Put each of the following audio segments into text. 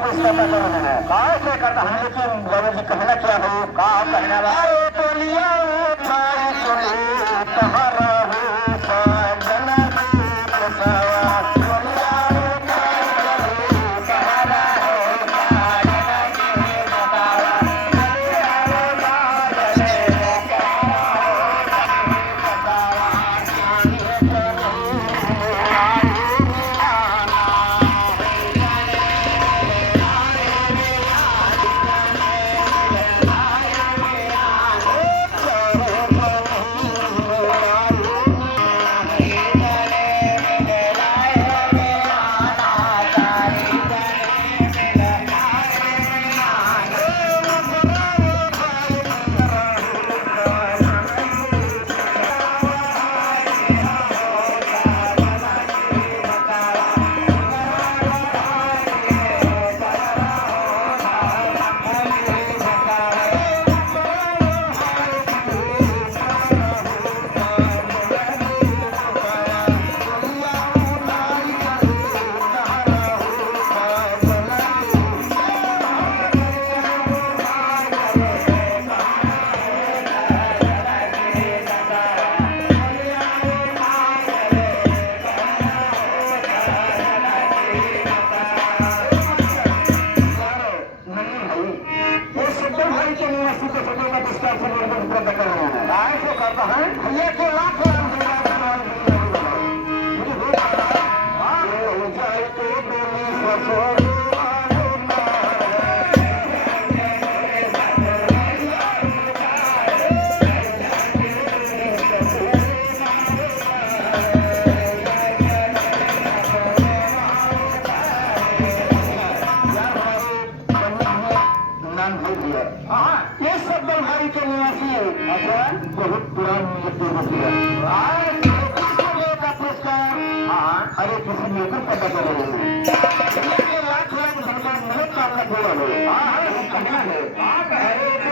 पुरस्कार पैदा होना है काय से करता है लेकिन बाबू जी कहना क्या हो का कहना अरे टोलिया उठाई चले तहरा हो साजना की बसावा टोलिया उठाई चले तहरा हो साजना की बसावा टोलिया उठाई चले भैया के लाख ये सब बलहारी के निवासी बहुत पुरानी का पुरस्कार अरे किसी नेता पैदा कर रहे हैं लाख लाख भगवान बहुत काम का थोड़ा हो कहना है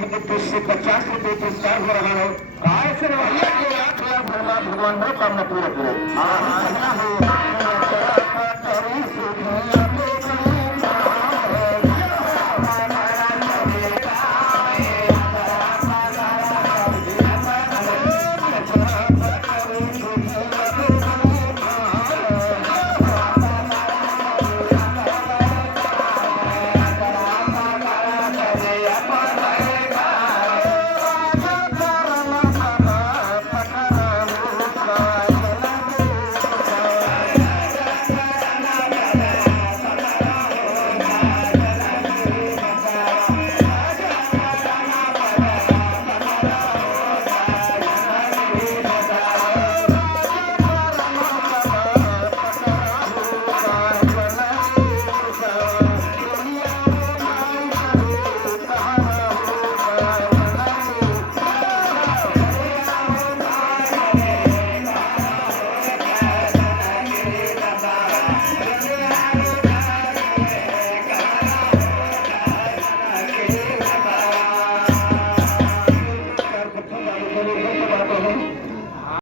₹50 पुरस्कार हो रहा है काय से लाख लाख भगवान भगवान कामना पूरा करे